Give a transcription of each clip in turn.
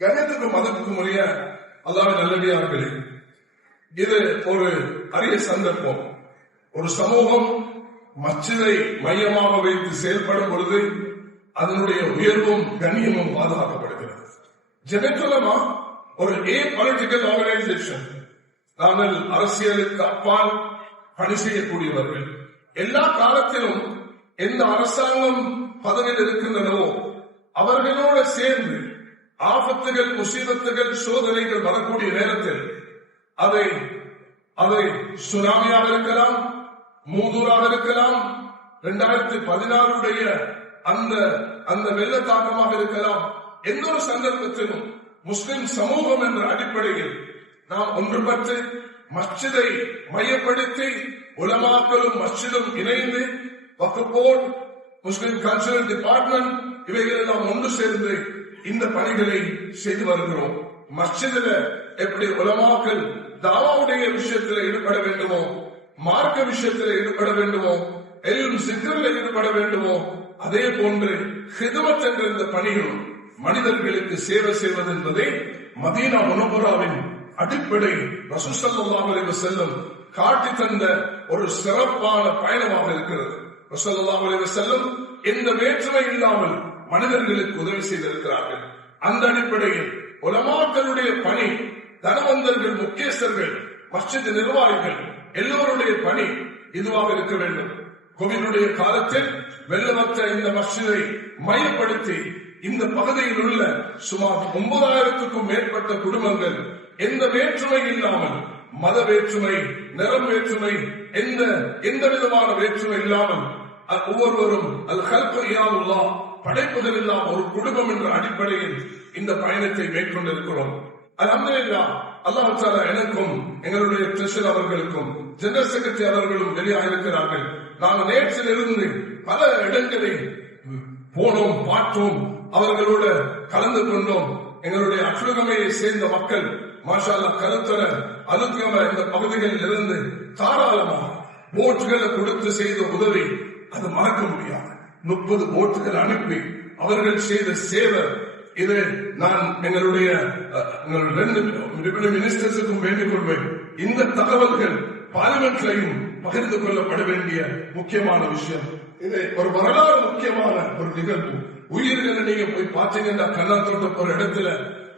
கண்ணியத்துக்கும் மதத்துக்கும் உரிய அல்லாஹ்வின் நல்லடியார்களே, இது ஒரு அரிய சந்தர்ப்பம். ஒரு சமூகம் மஸ்ஜிதை மையமாக வைத்து செயல்படும் பொழுது அதனுடைய உயர்வும் கண்ணியமும் பாதுகாக்கப்படுகிறது. ஜமியத் உலமா ஒரு பொலிட்டிக்கல் ஆர்கனைசேஷன். நாங்கள் அரசியலுக்கு அப்பால் பணி செய்யக்கூடியவர்கள். எல்லா காலத்திலும் எந்த அரசாங்கம் பதவியில் இருக்கின்றனவோ அவர்களோடு சேர்ந்து ஆபத்துகள், முசீபத்துகள், சோதனைகள் வரக்கூடிய நேரத்தில் அதை சுனாமியாக இருக்கலாம், மூதூராக இருக்கலாம், 2016 அந்த வெள்ளத்தாக்கமாக இருக்கலாம். எந்த ஒரு சந்தர்ப்பத்திலும் முஸ்லிம் சமூகம் என்ற அடிப்படையில் நாம் ஒன்றுபட்டு மஸ்ஜிதை மையப்படுத்தி உலமாக்களும் மஸ்ஜிதும் இணைந்து வக்ஃப் போர்டு, முஸ்லிம் கல்ச்சரல் டிபார்ட்மெண்ட் இவைகள் எல்லாம் ஒன்று சேர்ந்து இந்த பணிகளை செய்து வருகிறோம். மஸ்ஜிதில் எப்படி உலமாக்கள் தாவாவுடைய விஷயத்தில் ஈடுபட வேண்டுமோ, மார்க்க விஷயத்தில் ஈடுபட வேண்டுமோ, எல்ம் சிக்கரில் ஈடுபட வேண்டுமோ, அதே போன்று ஹிதமத் என்ற இந்த பணிகளும் மனிதர்களுக்கு சேவை செய்வது என்பதை மதீனா முனவராவின் அடிப்படை ரசூல் ஸல்லல்லாஹு அலைஹி வஸல்லம் காட்டி தந்த ஒரு சிறப்பான பயணமாக இருக்கிறது. ரசூல் ஸல்லல்லாஹு அலைஹி வஸல்லம் எந்த வேற்றுமை இல்லாமல் மனிதர்களுக்கு உதவி செய்திருக்கிறார்கள். அந்த அடிப்படையில் உலமாக்களுடைய பணி, தனவந்தர்கள், முக்கியஸ்தர்கள், மஸ்ஜித் நிர்வாகிகள் எல்லோருடைய பணி இதுவாக இருக்க வேண்டும். கோவிலுடைய காலத்தில் வெள்ளமற்ற இந்த மஸ்ஜிதை மையப்படுத்தி இந்த பகுதியில் உள்ள சுமார் 9,000க்கும் மேற்பட்ட குடும்பங்கள் எந்த வேற்றுமை இல்லாமல், மத வேற்றுமை, நிறம் வேற்றுமை, எந்த விதமான வேற்றுமை இல்லாமல் ஒவ்வொருவரும் அல் ஹல்கு இயாலுல்லாஹ், படைப்புகள் எல்லாம் ஒரு குடும்பம் என்ற அடிப்படையில் இந்த பயணத்தை மேற்கொண்டிருக்கிறோம். அல்ஹம்துலில்லாஹ், அல்லாஹ் தஆலா எனக்கும் எங்களுடைய ட்ரெஷரர் அவர்களுக்கும் ஜெனரல் செக்ரட்டரி அவர்களும் வெளியாக இருக்கிறார்கள். நாங்கள் நேற்றிலிருந்து பல இடங்களை போனோம், பார்த்தோம், அவர்களோடு கலந்து கொண்டோம். எங்களுடைய அற்றுகமையை சேர்ந்த மக்கள் மாஷா அல்லாஹ் கருத்தர அலுத்கம இந்த பகுதிகளில் இருந்து தாராளமாக போட்டுகளை கொடுத்து செய்த உதவி அது மறக்க முடியாது. 30 போட்டுகள் அனுப்பி அவர்கள் செய்த சேவை, இது நான் எங்களுடைய 2 மினிஸ்டர்ஸுக்கும் வேண்டிக் கொள்வேன். இந்த தகவல்கள் பார்லிமெண்ட்லையும் பகிர்ந்து கொள்ளப்பட வேண்டிய முக்கியமான விஷயம். இது ஒரு வரலாறு முக்கியமான ஒரு நிகழ்வு. உயிர்களை நீங்க போய் பார்த்தீங்கன்னா கண்ணா தோட்ட ஒரு இடத்துல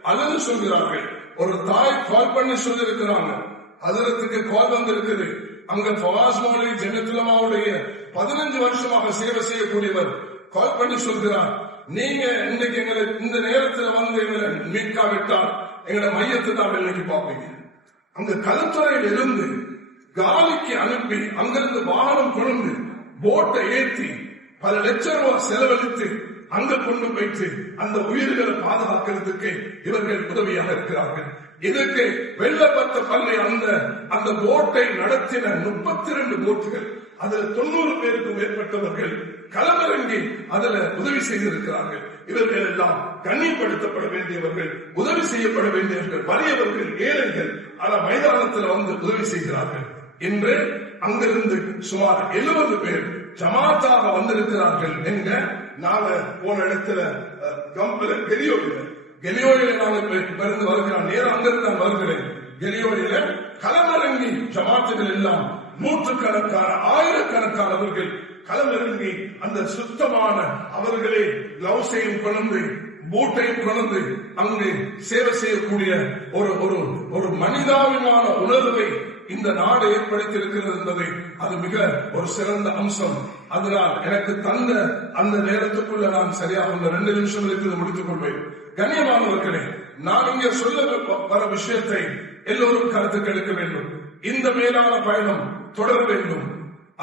அழுது சொல்கிறார்கள். ஒரு தாய் கால் பண்ணி சொல்லிருக்கிறாங்க, ஹஜரத்துக்கு கால் வந்திருக்குது. அங்க ஃபவாஸ் மௌலவி ஜமியத் உலமாவுடைய 15 வருஷமாக சேவை செய்யக்கூடியவர் கால் பண்ணி சொல்கிறார், நீங்க இன்னைக்கு எங்களை இந்த நேரத்தில் வந்து எங்களை மீட்காவிட்டால் எங்களை மையத்தை தான் இன்னைக்கு பார்ப்பீங்க. அங்க கலத்துறையில் இருந்து காலிக்கு அனுப்பி அங்கிருந்து வாகனம் கொண்டு போட்டை ஏற்றி பல லட்சம் ரூபாய் செலவழித்து அங்க கொண்டு போயிட்டு அந்த உயிர்களை பாதுகாக்கிறதுக்கு இவர்கள் உதவியாக இருக்கிறார்கள். இதற்கு வெள்ளப்பட்ட பள்ளி அந்த போட்டை நடத்தின 32 போட்டுகள், அதுல 90 பேருக்கும் மேற்பட்டவர்கள் களமிறங்கி அதுல உதவி செய்திருக்கிறார்கள். இவர்கள் எல்லாம் கண்ணியப்படுத்தப்பட வேண்டியவர்கள், உதவி செய்யப்பட வேண்டியவர்கள், வறியவர்கள், ஏழைகள். ஆனா மைதானத்தில் வந்து உதவி செய்கிறார்கள். இன்று அங்கிருந்து சுமார் 70 பேர் ஜமாத்தாக வந்திருக்கிறார்கள். எங்க நாங்க போன இடத்துல கம்பல கெலியோயில நாங்க பிறந்து வருகிறோம். நேரம் அங்கிருந்து நான் வருகிறேன். கெலியோயில களமிறங்கி ஜமாத்துகள் எல்லாம் நூற்றுக்கணக்கான, ஆயிரக்கணக்கானவர்கள் களமிறங்கி அந்த சுத்தமான அவர்களே கிளவுஸையும் கொண்டு பூட்டையும் கொண்டு அங்கு சேவை செய்யக்கூடிய ஒரு மனிதாபிமான உணர்வை இந்த நாடு ஏற்படுத்தி இருக்கிறது என்பதை அது மிக ஒரு சிறந்த அம்சம். அதனால் எனக்கு தந்த அந்த நேரத்துக்குள்ள நான் சரியாக 2 நிமிஷம் இருக்குது முடித்துக் கொள்வேன். கண்ணியமானவர்களே, நான் இங்கே சொல்ல வர விஷயத்தை எல்லோரும் கருத்துக்கு எடுக்க வேண்டும். இந்த மேலான பயணம் தொடர வேண்டும்.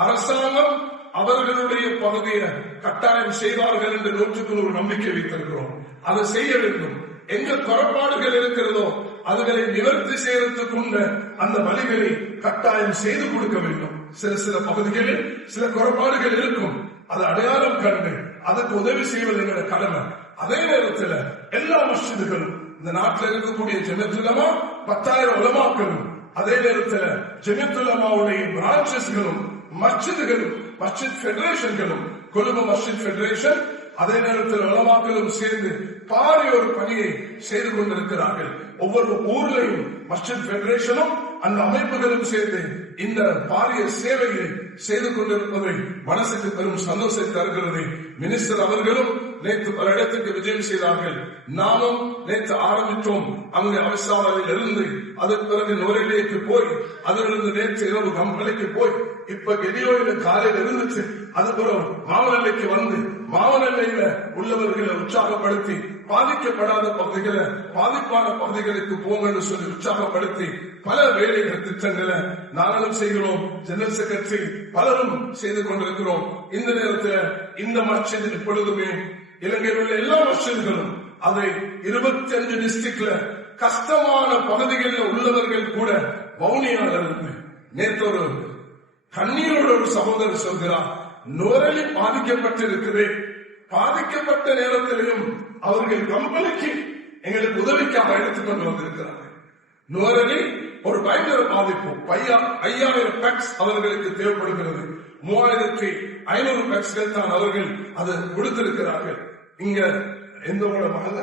அரசாங்கம் அவர்களுடைய பகுதியை கட்டாயம் செய்வார்கள் என்று 100% நம்பிக்கை வைத்திருக்கிறோம். அதை செய்ய வேண்டும். எங்க குறைபாடுகள் இருக்கிறதோ அதுகளை நிவர்த்தி செய்யறதுக்குண்ட அந்த வழிகளை கட்டாயம் செய்து கொடுக்க வேண்டும். சில பகுதிகளில் சில குறைபாடுகள் இருக்கும், அதை அடையாளம் கண்டு அதுக்கு உதவி செய்வது என்ற கடமை. அதே நேரத்தில் எல்லா மஸ்ஜிதுகளும், இந்த நாட்டில் இருக்கக்கூடிய ஜமியத் உலமா 10,000 உலமாக்களும், அதே நேரத்தில் ஜமியத் உலமாவுடைய பிரான்சஸ்களும், மஸ்ஜிதுகளும், மஸ்ஜித் பெடரேஷன்களும், கொழும்பு மஸ்ஜித் பெடரேஷன், அதே நேரத்தில் உலமாக்களும் சேர்ந்து பாரிய ஒரு பணியை செய்து கொண்டிருக்கிறார்கள். ஒவ்வொரு ஊர்லையும் மஸ்ஜித் பெடரேஷனும் அந்த அமைப்புகளும் சேர்ந்து இந்த பாரிய சேவையை செய்து கொண்டிருப்பதை மனசுக்கு பெரும் சந்தோஷத்தை தருகிறது. மினிஸ்டர் அவர்களும் நேற்று பல இடத்துக்கு விஜயம் செய்தார்கள். நாமும் நேற்று ஆரம்பித்தோம். அங்கு அவசாலையில் இருந்து அதற்கு பிறகு நுரையிலேக்கு போய் அதிலிருந்து நேற்று இரவு கம்பளைக்கு போய் இப்ப கெடியோயில காலையில் இருந்துச்சு. அதுபுறம் மாவனல்லைக்கு வந்து மாவனல்லையில உள்ளவர்களை உற்சாகப்படுத்தி பாதிக்கப்படாத பகுதிகளை பாதிப்பான பகுதிகளுக்கு போங்கன்னு சொல்லி உற்சாகப்படுத்தி பல வேலைகள் திட்டங்களை நாங்களும் செய்கிறோம். ஜெனரல் செக்ரட்டரி பலரும் செய்து கொண்டிருக்கிறோம். இந்த நேரத்தில் இந்த மஸ்ஜித் இப்பொழுதுமே இலங்கையில் உள்ள எல்லா மஸ்ஜித்களும் அதை 25 டிஸ்ட்ரிக்ட்ல கஷ்டமான பகுதிகளில் உள்ளவர்கள் கூட வவுனியால இருந்து நேற்று ஒரு கண்ணீரோடு ஒரு சகோதரர் சொல்கிறார், நுரலி பாதிக்கப்பட்டிருக்கிறேன். பாதிக்கப்பட்ட நேரத்திலையும் அவர்கள் கம்பளிக்கு எங்களுக்கு உதவிக்காக எடுத்துக்கொண்டு வந்திருக்கிறார்கள். நுரலி ஒரு பயங்கர பாதிப்பு. 5000 பேக்ஸ் அவர்களுக்கு தேவைப்படுகிறது. 3500 பேக்ஸ்கள் தான் அவர்கள் அதை கொடுத்திருக்கிறார்கள். இங்க எந்த மகல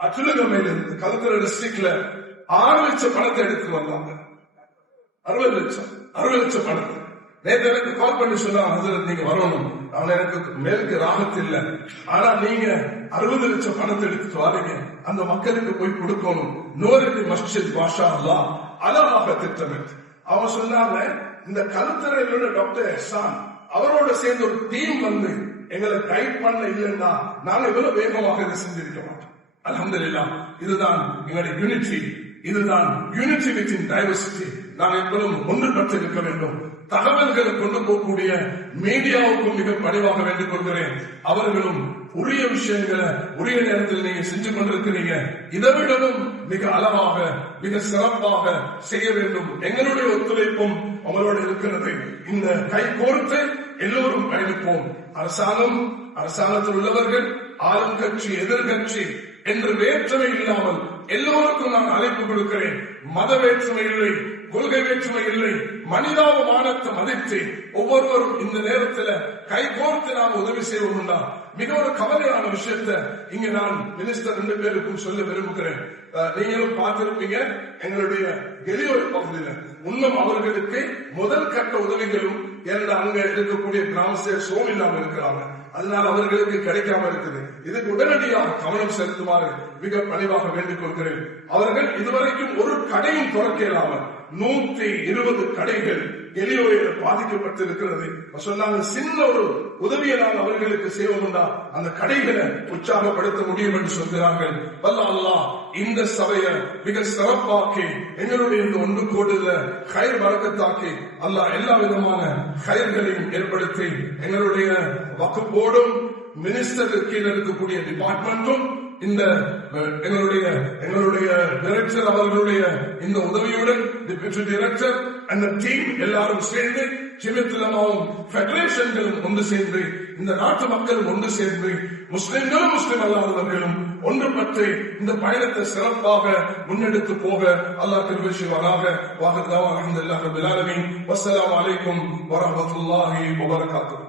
அச்சுலகமையில இருந்து கல்கரா டிஸ்ட்ரிக்ட்ல 6 லட்சம் பணத்தை எடுத்து வந்தாங்க. 60 லட்சம் பணத்தை நேற்று எனக்கு கால் பண்ணி சொன்னாங்க, நீங்க வரணும். அவன் எனக்கு மேலுக்கு ராகத்து இல்ல, ஆனா நீங்க 60 லட்சம் பணத்தை எடுத்துட்டு வாரீங்க, அந்த மக்களுக்கு போய் கொடுக்கணும். நூறு மஸ்ஜித் மாஷா அல்லாஹ் அழகாக திட்டமிட்டு அவன் சொன்னாங்க, இந்த கருத்தரையில டாக்டர் எஹ்சான் அவரோட சேர்ந்து ஒரு டீம் வந்து எங்களை கைட் பண்ண இல்லைன்னா நாங்க இவ்வளவு வேகமாக இதை செஞ்சிருக்க மாட்டோம். அல்ஹம்துலில்லாஹ், இதுதான் எங்களுடைய யூனிட்டி, இதுதான் யூனிட்டி வித்தின் டைவர்சிட்டி. நாங்கள் எப்பொழுதும் ஒன்றுபட்டு இருக்க வேண்டும். தகவல்களை கொண்டு போகக்கூடிய மீடியாவுக்கும் மிக பணிவாக வேண்டிக் கொள்கிறேன். அவர்களும் உரிய விஷயங்களை உரிய நேரத்தில் நீங்க செஞ்சு கொண்டிருக்கிறீங்க. இதை விடவும் மிக அழகாக மிக சிறப்பாக செய்ய வேண்டும். எங்களுடைய ஒத்துழைப்பும் அவங்களோட இருக்கிறது. இந்த கை கோர்த்து எல்லோரும் பயணிப்போம். அரசாங்கத்தில் உள்ளவர்கள் ஆளும் கட்சி எதிர்கட்சி என்று வேற்றுமை இல்லாமல் எல்லோருக்கும் நான் அழைப்பு கொடுக்கிறேன். மத வேற்றுமை இல்லை, கொள்கை வேற்றுமை இல்லை, மனிதாபமானத்தை மதித்து ஒவ்வொருவரும் இந்த நேரத்தில் கைகோர்த்து நாம் உதவி செய்வோம்னா மிக ஒரு கவலையான விஷயத்தை இங்க நான் மினிஸ்டர் 2 பேருக்கும் சொல்ல விரும்புகிறேன். நீங்களும் பார்த்திருப்பீங்க, எங்களுடைய கெலியோர் பகுதியில் இன்னும் அவர்களுக்கு முதல் கட்ட உதவிகளும் அங்க இருக்கக்கூடிய கிராமஸ்தர் சோம் இல்லாம இருக்கிறாங்க. அதனால அவர்களுக்கு கிடைக்காம இருக்குது. இதுக்கு உடனடியாக கவனம் செலுத்துமாறு மிக பணிவாக வேண்டிக் கொள்கிறேன். அவர்கள் இதுவரைக்கும் ஒரு கடையும் திறக்க இல்லாமல் 120 கடைகள் எலியோயில் பாதிக்கப்பட்டிருக்கிறது. சொன்னாங்க, சின்ன ஒரு உதவியை நாங்கள் அவர்களுக்கு செய்வோம்னா அந்த கடைகளை உற்சாகப்படுத்த முடியும் என்று சொல்கிறார்கள். வல்ல அல்லாஹ் இந்த சபையை மிக சிறப்பாக்கி எங்களுடைய இந்த ஒன்று கோடுல கயிர் வழக்கத்தாக்கி அல்லாஹ் எல்லா விதமான கயிர்களையும் ஏற்படுத்தி எங்களுடைய வக்குப்போடும் மினிஸ்டருக்கு கீழே இருக்கக்கூடிய டிபார்ட்மெண்ட்டும் இந்த எங்களுடைய டைரக்டர் அவர்களுடைய இந்த உதவியுடன் டெப்யூட்டி டைரக்டர் அந்த டீம் எல்லாரும் சேர்ந்து ஜிமித்துலமாவும் பெடரேஷன்களும் ஒன்று சேர்ந்து இந்த நாட்டு மக்களும் ஒன்று சேர்ந்து முஸ்லிம்களும் முஸ்லிம் அல்லாதவர்களும் ஒன்றுபட்டு இந்த பயணத்தை சிறப்பாக முன்னெடுத்து போக அல்லாஹ் கிருபை செய்வானாக. வாஹிர் தஅவானா அல்ஹம்துலில்லாஹி ரப்பில் ஆலமீன். வஸ்ஸலாமு அலைக்கும் வரஹ்மத்துல்லாஹி வபரகாத்துஹு.